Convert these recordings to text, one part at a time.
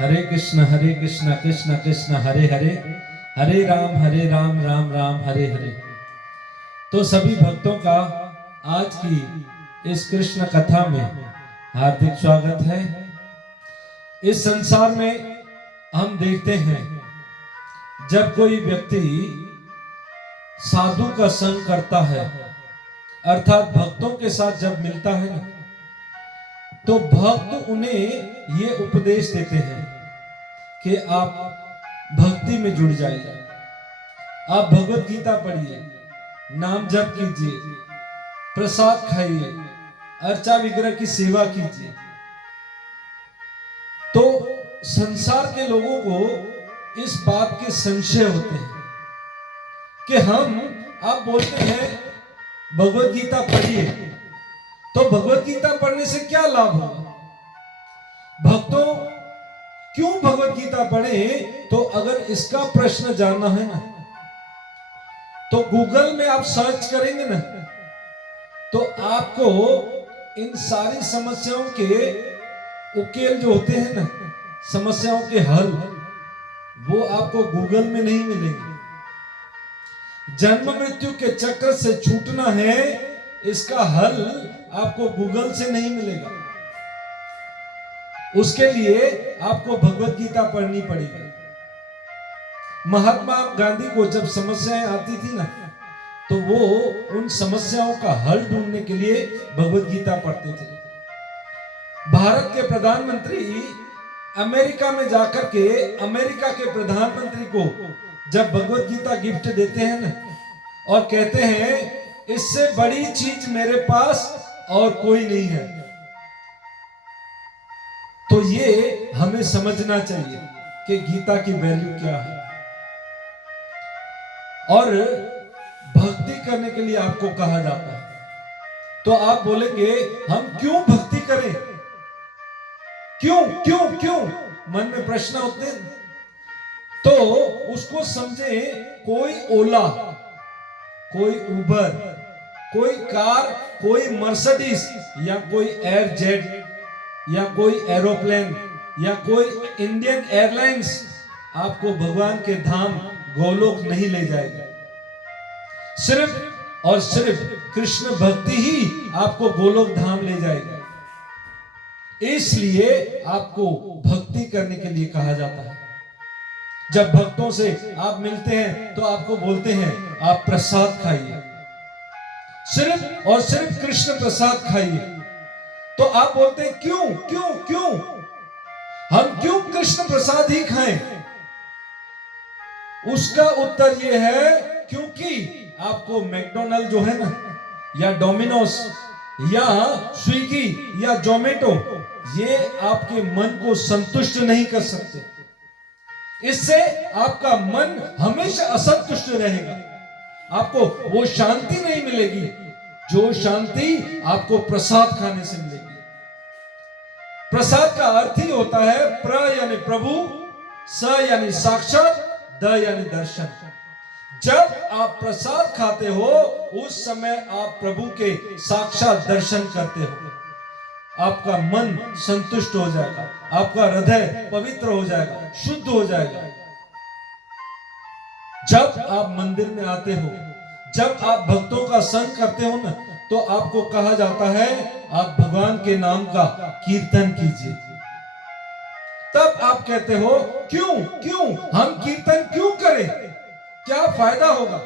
हरे कृष्ण कृष्ण कृष्ण हरे हरे, हरे राम राम राम हरे हरे। तो सभी भक्तों का आज की इस कृष्ण कथा में हार्दिक स्वागत है। इस संसार में हम देखते हैं जब कोई व्यक्ति साधु का संग करता है अर्थात भक्तों के साथ जब मिलता है ना, तो भक्त उन्हें ये उपदेश देते हैं कि आप भक्ति में जुड़ जाइए, आप भगवत गीता पढ़िए, नाम जप कीजिए, प्रसाद खाइए, अर्चा विग्रह की सेवा कीजिए। तो संसार के लोगों को इस बात के संशय होते हैं कि आप बोलते हैं भगवत गीता पढ़िए, तो भगवत गीता पढ़ने से क्या लाभ होगा? भक्तों क्यों भगवत गीता पढ़े? तो अगर इसका प्रश्न जानना है ना, तो गूगल में आप सर्च करेंगे ना, तो आपको इन सारी समस्याओं के उकेल जो होते हैं ना, समस्याओं के हल, वो आपको गूगल में नहीं मिलेंगे। जन्म मृत्यु के चक्र से छूटना है, इसका हल आपको गूगल से नहीं मिलेगा। उसके लिए आपको भगवत गीता पढ़नी पड़ेगी। महात्मा गांधी को जब समस्याएं आती थी ना, तो वो उन समस्याओं का हल ढूंढने के लिए भगवत गीता पढ़ते थे। भारत के प्रधानमंत्री अमेरिका में जाकर के अमेरिका के प्रधानमंत्री को जब भगवत गीता गिफ्ट देते हैं ना, और कहते हैं इससे बड़ी चीज मेरे पास और कोई नहीं है, तो ये हमें समझना चाहिए कि गीता की वैल्यू क्या है। और भक्ति करने के लिए आपको कहा जाता है, तो आप बोलेंगे हम क्यों भक्ति करें? क्यों क्यों क्यों मन में प्रश्न होते हैं। तो उसको समझे, कोई ओला, कोई उबर, कोई कार, कोई मर्सिडीज, या कोई एयर जेट, या कोई एरोप्लेन, या कोई इंडियन एयरलाइंस आपको भगवान के धाम गोलोक नहीं ले जाएगा। सिर्फ और सिर्फ कृष्ण भक्ति ही आपको गोलोक धाम ले जाएगा। इसलिए आपको भक्ति करने के लिए कहा जाता है। जब भक्तों से आप मिलते हैं तो आपको बोलते हैं आप प्रसाद खाइए, सिर्फ और सिर्फ कृष्ण प्रसाद खाइए। तो आप बोलते हैं क्यों क्यों क्यों, हम क्यों कृष्ण प्रसाद ही खाएं? उसका उत्तर यह है क्योंकि आपको मैकडॉनल्ड जो है ना, या डोमिनोस, या स्विगी, या जोमेटो, ये आपके मन को संतुष्ट नहीं कर सकते। इससे आपका मन हमेशा असंतुष्ट रहेगा, आपको वो शांति नहीं मिलेगी जो शांति आपको प्रसाद खाने से मिलेगी। प्रसाद का अर्थ ही होता है प्र यानी प्रभु, स यानी साक्षात, द यानी दर्शन। जब आप प्रसाद खाते हो उस समय आप प्रभु के साक्षात दर्शन करते हो, आपका मन संतुष्ट हो जाएगा, आपका हृदय पवित्र हो जाएगा, शुद्ध हो जाएगा। जब आप मंदिर में आते हो, जब आप भक्तों का संग करते हो ना, तो आपको कहा जाता है आप भगवान के नाम का कीर्तन कीजिए। तब आप कहते हो क्यों क्यों, हम कीर्तन क्यों करें, क्या फायदा होगा?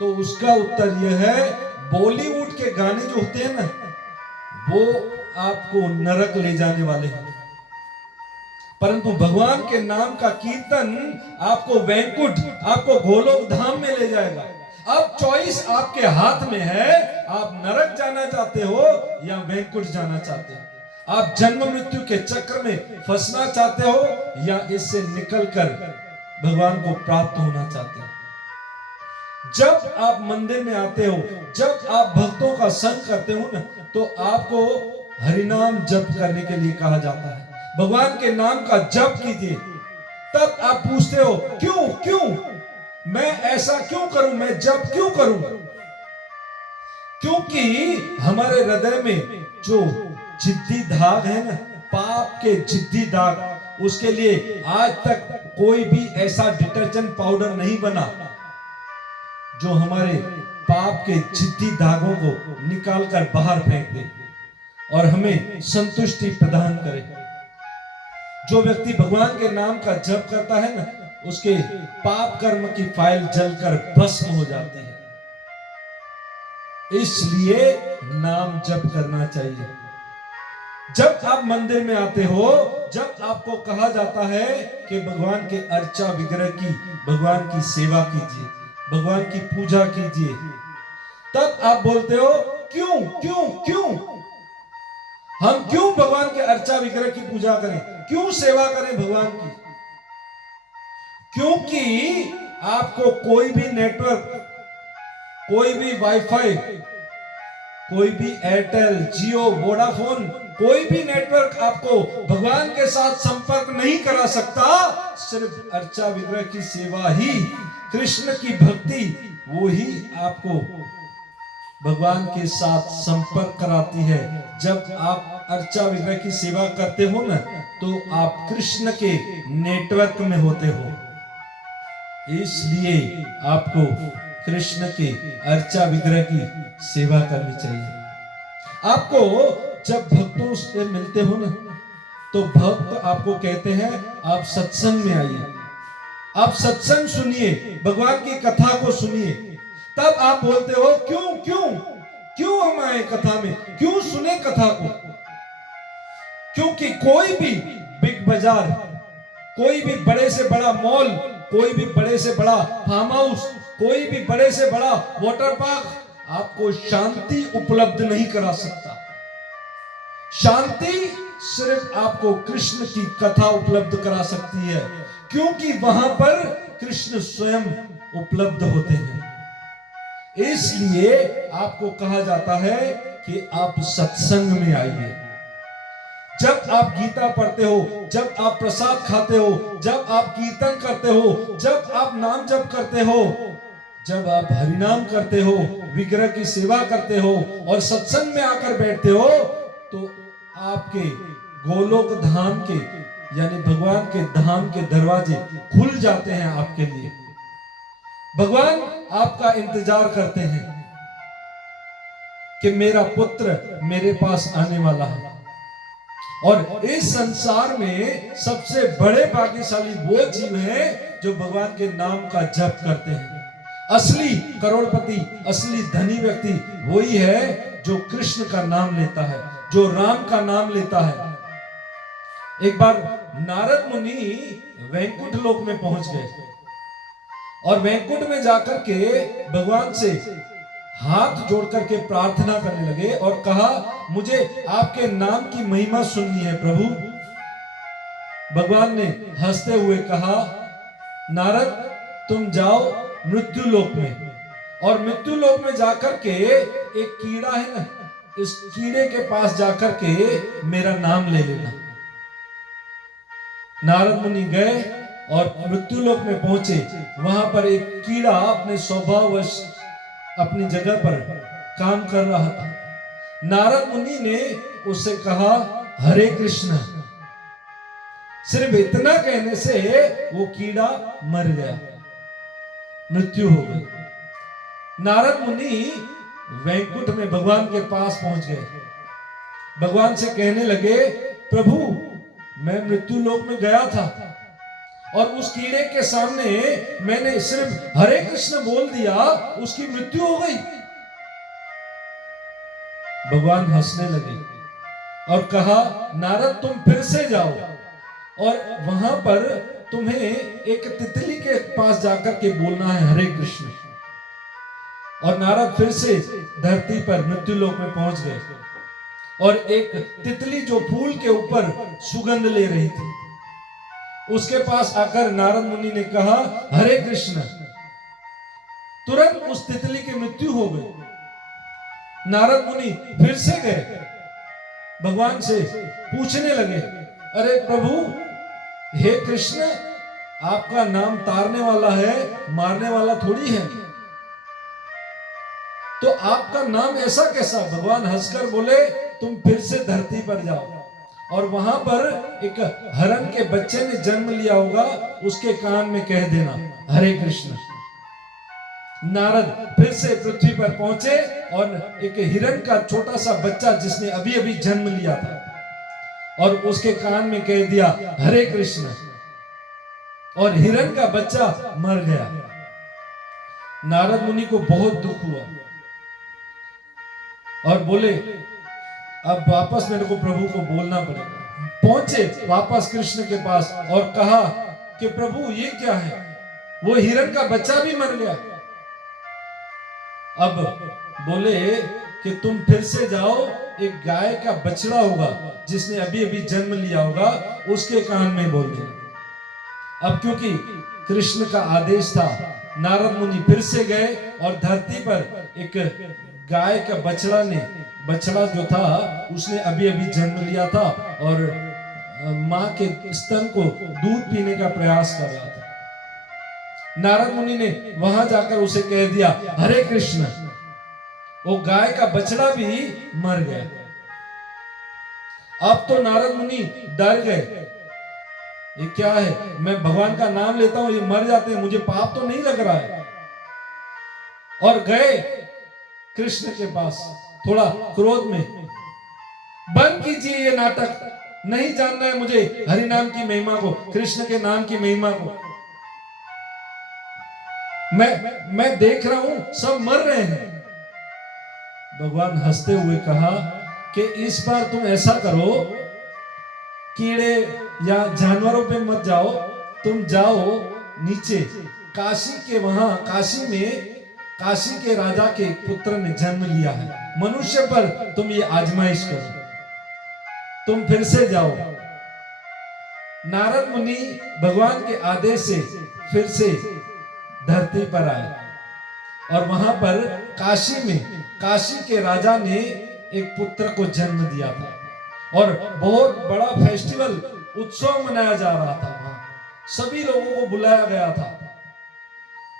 तो उसका उत्तर यह है, बॉलीवुड के गाने जो होते हैं ना, वो आपको नरक ले जाने वाले हैं, परंतु भगवान के नाम का कीर्तन आपको वैकुंठ, आपको गोलोक धाम में ले जाएगा। अब चॉइस आपके हाथ में है, आप नरक जाना चाहते हो या वैकुंठ जाना चाहते हो, आप जन्म मृत्यु के चक्र में फंसना चाहते हो या इससे निकलकर भगवान को प्राप्त होना चाहते हो। जब आप मंदिर में आते हो, जब आप भक्तों का संग करते हो ना, तो आपको हरिनाम जप करने के लिए कहा जाता है, भगवान के नाम का जप कीजिए। तब आप पूछते हो क्यों क्यों, मैं ऐसा क्यों करूं, मैं जप क्यों करूं? क्योंकि हमारे हृदय में जो जिद्दी धाग है ना, पाप के जिद्दी दाग, उसके लिए आज तक कोई भी ऐसा डिटर्जेंट पाउडर नहीं बना जो हमारे पाप के जिद्दी दागों को निकालकर बाहर फेंक दे और हमें संतुष्टि प्रदान करे। जो व्यक्ति भगवान के नाम का जप करता है ना, उसके पाप कर्म की फाइल जलकर भस्म हो जाती है। इसलिए नाम जप करना चाहिए। जब आप मंदिर में आते हो, जब आपको कहा जाता है कि भगवान के अर्चा विग्रह की, भगवान की सेवा कीजिए, भगवान की पूजा कीजिए, तब आप बोलते हो क्यों क्यों क्यों, हम क्यों भगवान के अर्चा विग्रह की पूजा करें, क्यों सेवा करें भगवान की? क्योंकि आपको कोई भी नेटवर्क, कोई भी वाईफाई, कोई भी एयरटेल, जियो, वोडाफोन, कोई भी नेटवर्क आपको भगवान के साथ संपर्क नहीं करा सकता। सिर्फ अर्चा विग्रह की सेवा ही, कृष्ण की भक्ति, वो ही आपको भगवान के साथ संपर्क कराती है। जब आप अर्चा विग्रह की सेवा करते हो ना, तो आप कृष्ण के नेटवर्क में होते हो। इसलिए आपको कृष्ण के अर्चा विग्रह की सेवा करनी चाहिए। आपको जब भक्तों से मिलते हो ना, तो भक्त आपको कहते हैं आप सत्संग में आइए, आप सत्संग सुनिए, भगवान की कथा को सुनिए। तब आप बोलते हो क्यों क्यों क्यों हम आए कथा में, क्यों सुने कथा को? क्योंकि कोई भी बिग बाजार, कोई भी बड़े से बड़ा मॉल, कोई भी बड़े से बड़ा फार्म हाउस, कोई भी बड़े से बड़ा वाटर पार्क आपको शांति उपलब्ध नहीं करा सकता। शांति सिर्फ आपको कृष्ण की कथा उपलब्ध करा सकती है, क्योंकि वहां पर कृष्ण स्वयं उपलब्ध होते हैं। इसलिए आपको कहा जाता है कि आप सत्संग में आइए। जब आप गीता पढ़ते हो, जब आप प्रसाद खाते हो, जब आप कीर्तन करते हो, जब आप नाम जप करते हो, जब आप हरिनाम करते हो, विग्रह की सेवा करते हो और सत्संग में आकर बैठते हो, तो आपके गोलोक धाम के, यानी भगवान के धाम के दरवाजे खुल जाते हैं आपके लिए। भगवान आपका इंतजार करते हैं कि मेरा पुत्र मेरे पास आने वाला है। और इस संसार में सबसे बड़े भाग्यशाली वो जीव हैं जो भगवान के नाम का जप करते हैं। असली करोड़पति, असली धनी व्यक्ति वही है जो कृष्ण का नाम लेता है, जो राम का नाम लेता है। एक बार नारद मुनि वैकुंठ लोक में पहुंच गए और वैकुंठ में जाकर के भगवान से हाथ जोड़ करके प्रार्थना करने लगे और कहा, मुझे आपके नाम की महिमा सुननी है प्रभु। भगवान ने हंसते हुए कहा, नारद तुम जाओ मृत्यु लोक में, और मृत्यु लोक में जाकर के एक कीड़ा है ना, इस कीड़े के पास जाकर के मेरा नाम ले लेना। नारद मुनि गए और मृत्यु लोक में पहुंचे। वहां पर एक कीड़ा अपने स्वभाववश अपनी जगह पर काम कर रहा था। नारद मुनि ने उससे कहा, हरे कृष्ण। सिर्फ इतना कहने से वो कीड़ा मर गया, मृत्यु हो गई। नारद मुनि वैकुंठ में भगवान के पास पहुंच गए। भगवान से कहने लगे, प्रभु मैं मृत्यु लोक में गया था और उस कीड़े के सामने मैंने सिर्फ हरे कृष्ण बोल दिया, उसकी मृत्यु हो गई। भगवान हंसने लगे और कहा, नारद तुम फिर से जाओ और वहां पर तुम्हें एक तितली के पास जाकर के बोलना है हरे कृष्ण। और नारद फिर से धरती पर मृत्यु लोक में पहुंच गए और एक तितली जो फूल के ऊपर सुगंध ले रही थी, उसके पास आकर नारद मुनि ने कहा, हरे कृष्ण। तुरंत उस तितली की मृत्यु हो गई। नारद मुनि फिर से गए, भगवान से पूछने लगे, अरे प्रभु, हे कृष्ण, आपका नाम तारने वाला है, मारने वाला थोड़ी है, तो आपका नाम ऐसा कैसा? भगवान हंसकर बोले, तुम फिर से धरती पर जाओ और वहां पर एक हरण के बच्चे ने जन्म लिया होगा, उसके कान में कह देना हरे कृष्ण। नारद फिर से पृथ्वी पर पहुंचे और एक हिरण का छोटा सा बच्चा जिसने अभी अभी जन्म लिया था और उसके कान में कह दिया हरे कृष्ण, और हिरण का बच्चा मर गया। नारद मुनि को बहुत दुख हुआ और बोले अब वापस मेरे को प्रभु को बोलना पड़ेगा। पहुंचे वापस कृष्ण के पास और कहा कि प्रभु ये क्या है, वो हिरण का बच्चा भी मर गया। अब बोले कि तुम फिर से जाओ, एक गाय का बछड़ा होगा जिसने अभी अभी जन्म लिया होगा, उसके कान में बोल देना। अब क्योंकि कृष्ण का आदेश था, नारद मुनि फिर से गए और धरती पर एक गाय का बछड़ा जो था उसने अभी अभी जन्म लिया था और मां के स्तन को दूध पीने का प्रयास कर रहा था। नारद मुनि ने वहां जाकर उसे कह दिया हरे कृष्ण, वो गाय का बछड़ा भी मर गया। अब तो नारद मुनि डर गए, ये क्या है, मैं भगवान का नाम लेता हूं, ये मर जाते हैं, मुझे पाप तो नहीं लग रहा है। और गए कृष्ण के पास थोड़ा क्रोध में, बंद कीजिए ये नाटक, नहीं जानना है मुझे हरि नाम की महिमा को, कृष्ण के नाम की महिमा को। मैं देख रहा हूं सब मर रहे हैं। भगवान हंसते हुए कहा कि इस बार तुम ऐसा करो, कीड़े या जानवरों पे मत जाओ, तुम जाओ नीचे काशी के, वहां काशी में काशी के राजा के पुत्र ने जन्म लिया है, मनुष्य पर तुम ये आजमाइश करो, तुम फिर से जाओ। नारद मुनि भगवान के आदेश से फिर से धरती पर आए और वहां पर काशी में काशी के राजा ने एक पुत्र को जन्म दिया था और बहुत बड़ा फेस्टिवल उत्सव मनाया जा रहा था। वहां सभी लोगों को बुलाया गया था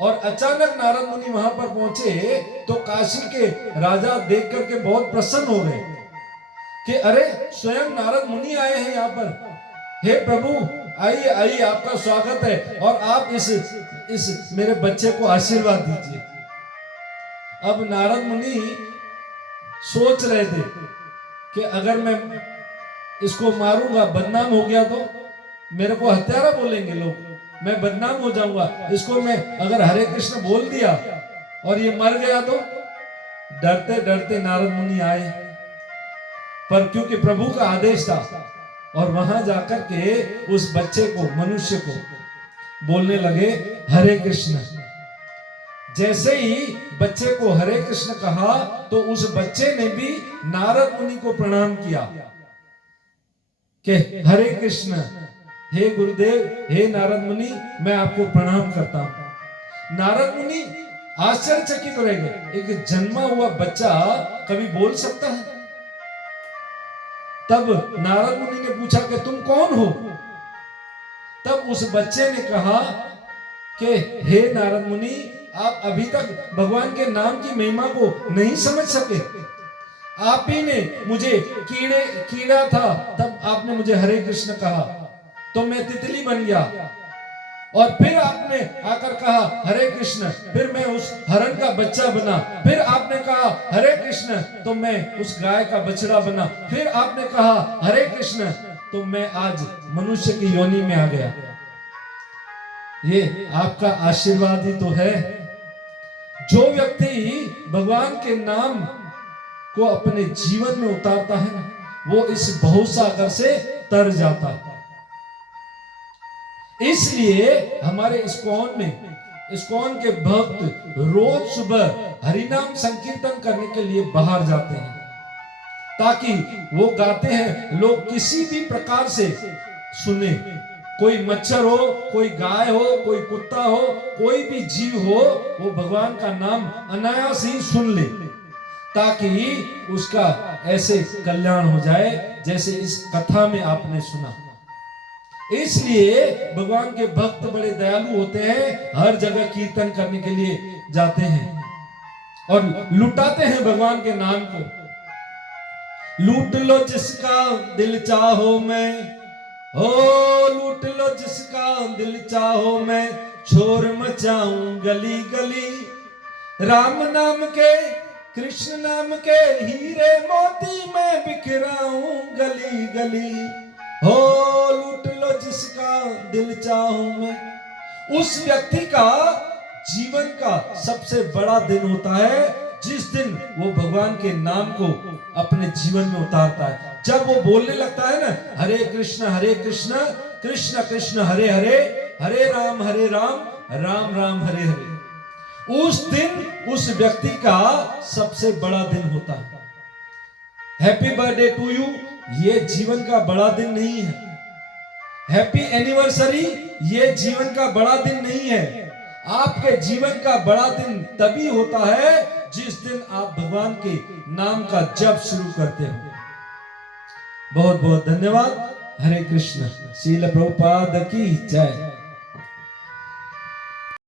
और अचानक नारद मुनि वहां पर पहुंचे तो काशी के राजा देख करके बहुत प्रसन्न हो गए कि अरे स्वयं नारद मुनि आए हैं यहाँ पर, हे प्रभु आइए आइए, आपका स्वागत है और आप इस मेरे बच्चे को आशीर्वाद दीजिए। अब नारद मुनि सोच रहे थे कि अगर मैं इसको मारूंगा, बदनाम हो गया तो मेरे को हत्यारा बोलेंगे लोग, मैं बदनाम हो जाऊंगा। इसको मैं अगर हरे कृष्ण बोल दिया और ये मर गया तो। डरते डरते नारद मुनि आए, पर क्योंकि प्रभु का आदेश था और वहां जाकर के उस बच्चे को, मनुष्य को बोलने लगे हरे कृष्ण। जैसे ही बच्चे को हरे कृष्ण कहा तो उस बच्चे ने भी नारद मुनि को प्रणाम किया कि हरे कृष्ण, हे गुरुदेव, हे नारद मुनि, मैं आपको प्रणाम करता हूं। नारद मुनि आश्चर्यचकित रह गए, एक जन्मा हुआ बच्चा कभी बोल सकता है? तब नारद मुनि ने पूछा कि तुम कौन हो? तब उस बच्चे ने कहा कि हे नारद मुनि, आप अभी तक भगवान के नाम की महिमा को नहीं समझ सके। आप ही ने मुझे कीड़ा था, तब आपने मुझे हरे कृष्ण कहा तो मैं तितली बन गया, और फिर आपने आकर कहा हरे कृष्ण, फिर मैं उस हरण का बच्चा बना, फिर आपने कहा हरे कृष्ण तो मैं उस गाय का बछड़ा बना, फिर आपने कहा हरे कृष्ण तो मैं आज मनुष्य की योनि में आ गया। ये आपका आशीर्वाद ही तो है। जो व्यक्ति भगवान के नाम को अपने जीवन में उतारता है ना, वो इस भवसागर से तर जाता है। इसलिए हमारे इस्कॉन के भक्त रोज सुबह हरिनाम संकीर्तन करने के लिए बाहर जाते हैं, ताकि वो गाते हैं, लोग किसी भी प्रकार से सुने। कोई मच्छर हो, कोई गाय हो, कोई कुत्ता हो, कोई भी जीव हो, वो भगवान का नाम अनायास ही सुन ले, ताकि उसका ऐसे कल्याण हो जाए जैसे इस कथा में आपने सुना। इसलिए भगवान के भक्त बड़े दयालु होते हैं, हर जगह कीर्तन करने के लिए जाते हैं और लुटाते हैं भगवान के नाम को। लूट लो जिसका दिल चाहो मैं, हो लूट लो जिसका दिल चाहो मैं, शोर मचाऊं गली गली। राम नाम के कृष्ण नाम के हीरे मोती मैं बिखराऊं गली गली। हो लूट लो जिसका दिल चाहूं मैं। उस व्यक्ति का जीवन का सबसे बड़ा दिन होता है जिस दिन वो भगवान के नाम को अपने जीवन में उतारता है। जब वो बोलने लगता है ना, हरे कृष्ण कृष्ण कृष्ण हरे हरे, हरे राम राम राम हरे हरे, उस दिन उस व्यक्ति का सबसे बड़ा दिन होता है। हैप्पी बर्थडे टू यू ये जीवन का बड़ा दिन नहीं है। हैप्पी एनिवर्सरी ये जीवन का बड़ा दिन नहीं है। आपके जीवन का बड़ा दिन तभी होता है जिस दिन आप भगवान के नाम का जप शुरू करते हो। बहुत बहुत धन्यवाद। हरे कृष्ण। श्रील प्रभुपाद की जय।